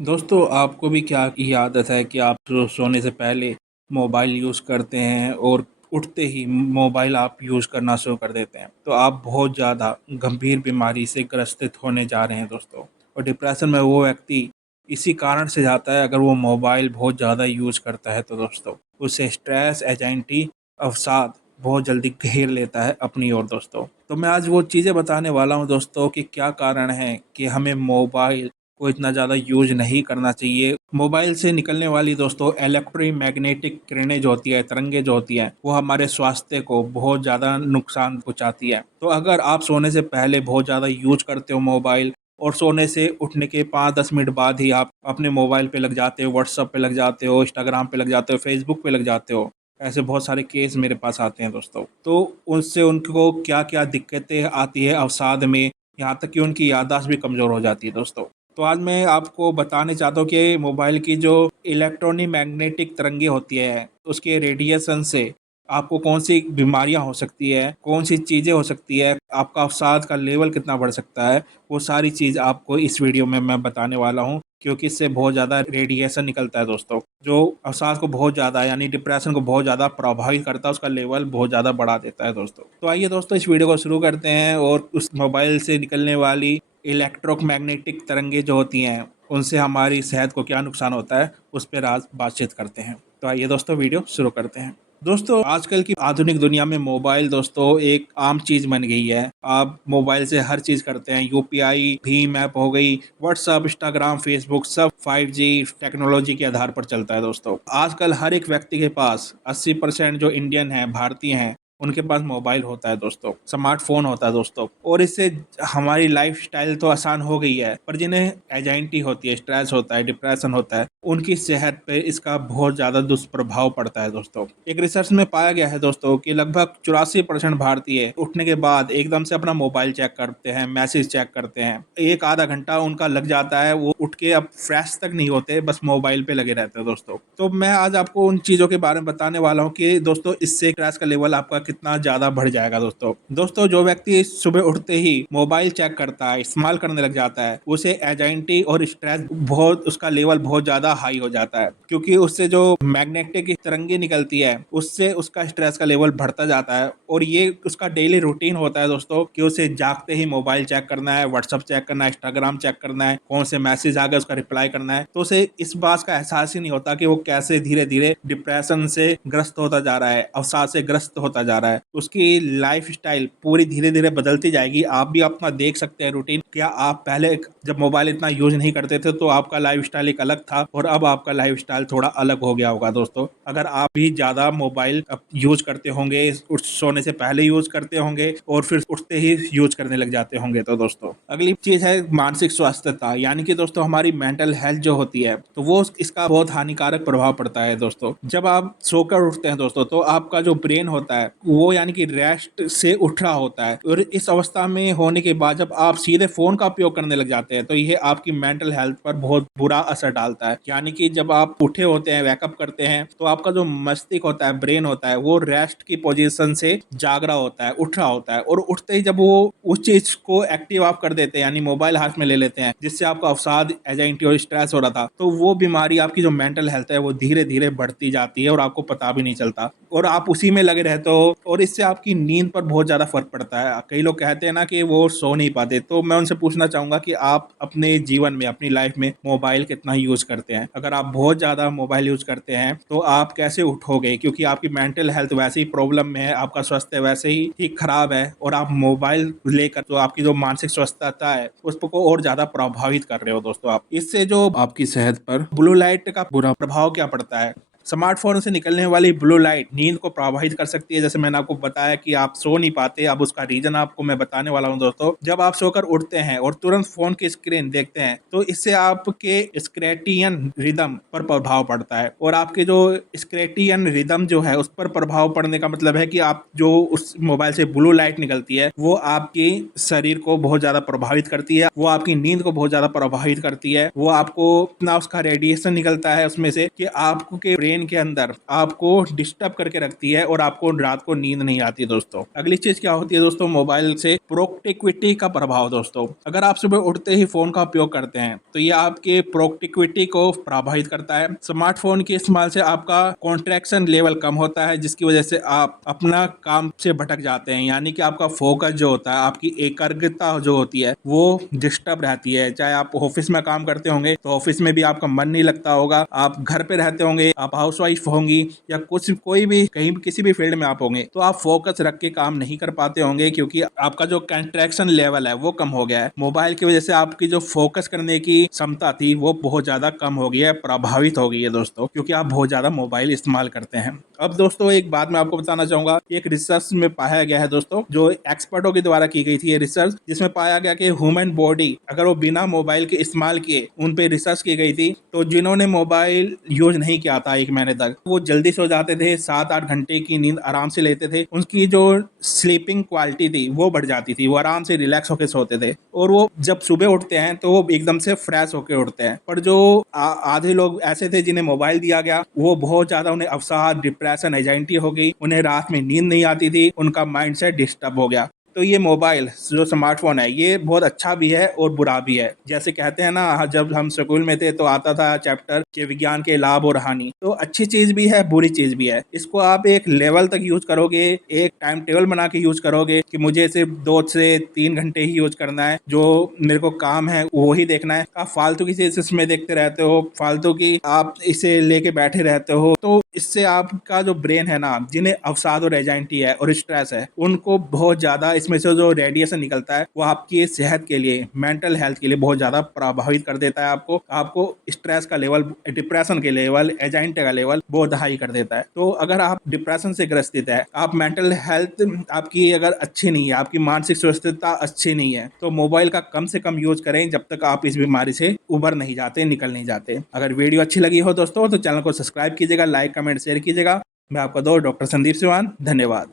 दोस्तों, आपको भी क्या ये आदत है कि आप सोने से पहले मोबाइल यूज़ करते हैं और उठते ही मोबाइल आप यूज़ करना शुरू कर देते हैं। तो आप बहुत ज़्यादा गंभीर बीमारी से ग्रसित होने जा रहे हैं दोस्तों। और डिप्रेशन में वो व्यक्ति इसी कारण से जाता है, अगर वो मोबाइल बहुत ज़्यादा यूज़ करता है तो दोस्तों। उसे स्ट्रेस, एंग्ज़ायटी, अवसाद बहुत जल्दी घेर लेता है अपनी ओर दोस्तों। तो मैं आज वो चीज़ें बताने वाला हूँ दोस्तों कि क्या कारण है कि हमें मोबाइल को इतना ज़्यादा यूज़ नहीं करना चाहिए। मोबाइल से निकलने वाली दोस्तों इलेक्ट्रोमैग्नेटिक किरणें जो होती है, तरंगे जो होती हैं, वो हमारे स्वास्थ्य को बहुत ज़्यादा नुकसान पहुँचाती है। तो अगर आप सोने से पहले बहुत ज़्यादा यूज़ करते हो मोबाइल और सोने से उठने के 5-10 मिनट बाद ही आप अपने मोबाइल पे लग जाते हो, व्हाट्सएप पे लग जाते हो, इंस्टाग्राम पे लग जाते हो, फेसबुक पे लग जाते हो। ऐसे बहुत सारे केस मेरे पास आते हैं दोस्तों। तो उससे उनको क्या-क्या दिक्कतें आती है अवसाद में, यहाँ तक कि उनकी याददाश्त भी कमज़ोर हो जाती है दोस्तों। तो आज मैं आपको बताने चाहता हूँ कि मोबाइल की जो इलेक्ट्रोमैग्नेटिक तरंगे होती है, उसके रेडिएशन से आपको कौन-सी बीमारियाँ हो सकती है, कौन-सी चीज़ें हो सकती है, आपका अवसाद का लेवल कितना बढ़ सकता है, वो सारी चीज़ आपको इस वीडियो में मैं बताने वाला हूँ। क्योंकि इससे बहुत ज़्यादा रेडिएशन निकलता है दोस्तों, जो अवसाद को बहुत ज़्यादा यानी डिप्रेशन को बहुत ज़्यादा प्रभावित करता है, उसका लेवल बहुत ज़्यादा बढ़ा देता है दोस्तों। तो आइए दोस्तों इस वीडियो को शुरू करते हैं और उस मोबाइल से निकलने वाली इलेक्ट्रोमैग्नेटिक तरंगे जो होती हैं, उनसे हमारी सेहत को क्या नुकसान होता है, उस पर आज बातचीत करते हैं। तो आइए दोस्तों वीडियो शुरू करते हैं। दोस्तों, आजकल की आधुनिक दुनिया में मोबाइल दोस्तों एक आम चीज़ बन गई है। आप मोबाइल से हर चीज़ करते हैं, यूपीआई, भीम ऐप हो गई, व्हाट्सएप, इंस्टाग्राम, फेसबुक सब 5G टेक्नोलॉजी के आधार पर चलता है दोस्तों। आजकल हर एक व्यक्ति के पास 80% जो इंडियन हैं, भारतीय हैं, उनके पास मोबाइल होता है दोस्तों, स्मार्टफ़ोन होता है दोस्तों। और इससे हमारी लाइफ़स्टाइल तो आसान हो गई है, पर जिन्हें एंग्ज़ायटी होती है, स्ट्रेस होता है, डिप्रेशन होता है, उनकी सेहत पे इसका बहुत ज़्यादा दुष्प्रभाव पड़ता है दोस्तों। एक रिसर्च में पाया गया है दोस्तों कि लगभग 84% भारतीय उठने के बाद एकदम से अपना मोबाइल चेक करते हैं, मैसेज चेक करते हैं। 1 आधा घंटा उनका लग जाता है, वो उठ के अब फ्रेश तक नहीं होते, बस मोबाइल पे लगे रहते हैं दोस्तों। तो मैं आज आपको उन चीज़ों के बारे में बताने वाला हूँ कि दोस्तों इससे स्ट्रेस का लेवल आपका कितना ज़्यादा बढ़ जाएगा दोस्तों। दोस्तों, जो व्यक्ति सुबह उठते ही मोबाइल चेक करता है, इस्तेमाल करने लग जाता है, उसे एंग्ज़ायटी और स्ट्रेस बहुत उसका लेवल बहुत ज़्यादा हाई हो जाता है, क्योंकि उससे जो मैग्नेटिक तरंगे निकलती है, उससे उसका स्ट्रेस का लेवल बढ़ता जाता है। और ये उसका डेली रूटीन होता है दोस्तों कि उसे जागते ही मोबाइल चेक करना है, व्हाट्सएप चेक करना है, इंस्टाग्राम चेक करना है, कौन से मैसेज आ गए उसका रिप्लाई करना है। तो उसे इस बात का एहसास ही नहीं होता कि वो कैसे धीरे-धीरे डिप्रेशन से ग्रस्त होता जा रहा है, अवसाद से ग्रस्त होता जा रहा है। उसकी लाइफ़स्टाइल पूरी धीरे-धीरे बदलती जाएगी। आप भी अपना देख सकते हैं रूटीन। क्या आप पहले जब मोबाइल इतना यूज़ नहीं करते थे तो आपका लाइफ़स्टाइल एक अलग था और अब आपका लाइफ़स्टाइल थोड़ा अलग हो गया होगा दोस्तों। अगर आप भी ज़्यादा मोबाइल अब यूज़ करते होंगे, सोने से पहले यूज़ करते होंगे और फिर उठते ही यूज़ करने लग जाते होंगे तो दोस्तों। अगली चीज़ है मानसिक स्वास्थ्यता, यानी कि दोस्तों हमारी मेंटल हेल्थ जो होती है, तो वो इसका बहुत हानिकारक प्रभाव पड़ता है दोस्तों। जब आप सोकर उठते हैं दोस्तों, तो आपका जो ब्रेन होता है, वो यानी कि रेस्ट से उठ रहा होता है और इस अवस्था में होने के बाद जब आप सीधे फ़ोन का उपयोग करने लग जाते हैं, तो ये आपकी मेंटल हेल्थ पर बहुत बुरा असर डालता है। यानी कि जब आप उठे होते हैं, वैकअप करते हैं, तो आपका जो मस्तिष्क होता है, ब्रेन होता है, वो रेस्ट की पोजीशन से जाग रहा होता है, उठ रहा होता है और उठते ही जब वो उस चीज़ को एक्टिव आप कर देते हैं, यानी मोबाइल हाथ में ले लेते हैं, जिससे आपका अवसाद, एंग्ज़ायटी और स्ट्रेस हो रहा था, तो वो बीमारी आपकी जो मेंटल हेल्थ है, वो धीरे-धीरे बढ़ती जाती है और आपको पता भी नहीं चलता और आप उसी में लगे रहते हो और इससे आपकी नींद पर बहुत ज़्यादा फ़र्क पड़ता है। कई लोग कहते हैं ना कि वो सो नहीं पाते, तो मैं उनसे पूछना चाहूँगा कि आप अपने जीवन में, अपनी लाइफ़ में मोबाइल कितना यूज़ करते हैं? अगर आप बहुत ज़्यादा मोबाइल यूज़ करते हैं, तो आप कैसे उठोगे? क्योंकि आपकी मेंटल हेल्थ वैसे ही प्रॉब्लम में है, आपका स्वास्थ्य वैसे ही खराब है और आप मोबाइल लेकर तो आपकी जो मानसिक स्वस्थता है, उसको और ज़्यादा प्रभावित कर रहे हो दोस्तों आप। इससे जो आपकी सेहत पर ब्लू लाइट का बुरा प्रभाव क्या पड़ता है? स्मार्टफ़ोन से निकलने वाली ब्लू लाइट नींद को प्रभावित कर सकती है। जैसे मैंने आपको बताया कि आप सो नहीं पाते, अब उसका रीज़न आपको मैं बताने वाला हूँ दोस्तों। जब आप सोकर उठते हैं और तुरंत फ़ोन की स्क्रीन देखते हैं, तो इससे आपके स्क्रेटियन रिदम पर प्रभाव पड़ता है और आपके जो स्क्रेटियन रिदम जो है, उस पर प्रभाव पड़ने का मतलब है कि आप जो उस मोबाइल से ब्लू लाइट निकलती है, वो आपके शरीर को बहुत ज़्यादा प्रभावित करती है, वो आपकी नींद को बहुत ज़्यादा प्रभावित करती है। वो आपको इतना उसका रेडिएशन निकलता है उसमें से कि आपके ब्रेन ब्रेन के अंदर आपको डिस्टर्ब करके रखती है और आपको रात को नींद नहीं आती दोस्तों। अगली चीज क्या होती है दोस्तों, मोबाइल से प्रोडक्टिविटी का प्रभाव दोस्तों। अगर आप सुबह उठते ही फोन का उपयोग करते हैं तो ये आपके प्रोडक्टिविटी को प्रभावित करता है। स्मार्टफोन के इस्तेमाल से आपका कॉन्ट्रैक्शन लेवल कम होता है, जिसकी वजह से आप अपना काम से भटक जाते हैं, यानी कि आपका फोकस जो होता है, आपकी एकाग्रता जो होती है वो डिस्टर्ब रहती है। चाहे आप ऑफिस में काम करते होंगे तो ऑफिस में भी आपका मन नहीं लगता होगा, आप घर पे रहते होंगे, आप हाउसवाइफ होंगी या कुछ कोई भी कहीं किसी भी फील्ड में आप होंगे तो आप फोकस रख के काम नहीं कर पाते होंगे, क्योंकि आपका जो कंट्रैक्शन लेवल है वो कम हो गया है। मोबाइल की वजह से आपकी जो फोकस करने की क्षमता थी वो बहुत ज्यादा कम हो गई है, प्रभावित हो गई है दोस्तों, क्योंकि आप बहुत ज्यादा मोबाइल इस्तेमाल करते हैं। अब दोस्तों एक बात मैं आपको बताना चाहूंगा, एक रिसर्च में पाया गया है दोस्तों, जो एक्सपर्टों के द्वारा की गई थी ये रिसर्च, जिसमें पाया गया कि ह्यूमन बॉडी अगर वो बिना मोबाइल के इस्तेमाल किए उन पे रिसर्च की गई थी, तो जिन्होंने मोबाइल यूज नहीं किया था 1 महीने तक, वो जल्दी सो जाते थे, 7-8 घंटे की नींद आराम से लेते थे, उनकी जो स्लीपिंग क्वालिटी थी वो बढ़ जाती थी, वो आराम से रिलैक्स होकर सोते थे, और वो जब सुबह उठते हैं तो वो एकदम से फ्रेश होकर उठते हैं। पर जो आधे लोग ऐसे थे जिन्हें मोबाइल दिया गया, वो बहुत ज्यादा उन्हें अवसाद, डिप्रेशन, एजाइटी हो गई, उन्हें रात में नींद नहीं आती थी, उनका माइंडसेट डिस्टर्ब हो गया। तो ये मोबाइल जो स्मार्टफोन है ये बहुत अच्छा भी है और बुरा भी है। जैसे कहते हैं ना, जब हम स्कूल में थे तो आता था चैप्टर के विज्ञान के लाभ और हानि, तो अच्छी चीज भी है, बुरी चीज भी है। इसको आप एक लेवल तक यूज करोगे, एक टाइम टेबल बना के यूज करोगे कि मुझे सिर्फ 2 से 3 घंटे ही यूज करना है, जो मेरे को काम है वो ही देखना है। आप फालतू की चीज इसमें देखते रहते हो, फालतू की आप इसे लेके बैठे रहते हो, तो इससे आपका जो ब्रेन है ना, जिन्हें अवसाद और एजाइटी है और स्ट्रेस है, उनको बहुत ज्यादा इसमें से जो रेडिएशन निकलता है वो आपकी सेहत के लिए, मेंटल हेल्थ के लिए बहुत ज्यादा प्रभावित कर देता है। आपको स्ट्रेस का लेवल, डिप्रेशन के लेवल, एजाइटी का लेवल बहुत हाई कर देता है। तो अगर आप डिप्रेशन से ग्रसित है, आप मेंटल हेल्थ आपकी अगर अच्छी नहीं है, आपकी मानसिक स्वास्थ्यता अच्छी नहीं है, तो मोबाइल का कम से कम यूज करें जब तक आप इस बीमारी से उबर नहीं जाते, निकल नहीं जाते। अगर वीडियो अच्छी लगी हो दोस्तों तो चैनल को सब्सक्राइब कीजिएगा, लाइक कमेंट शेयर कीजिएगा। मैं आपका दोस्त डॉक्टर संदीप सिवान, धन्यवाद।